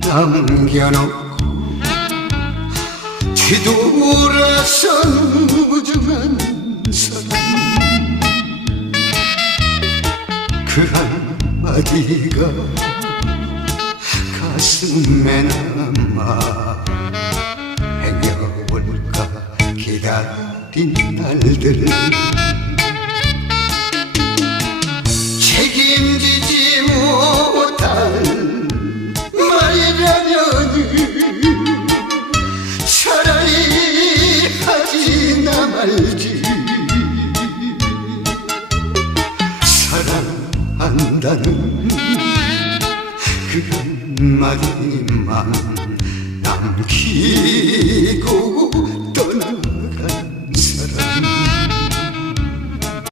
남겨놓고 뒤돌아선 무정한 사랑 그 한마디가 가슴에 남아 행여올까 기다린 날들 한다는 그 한마디만 남기고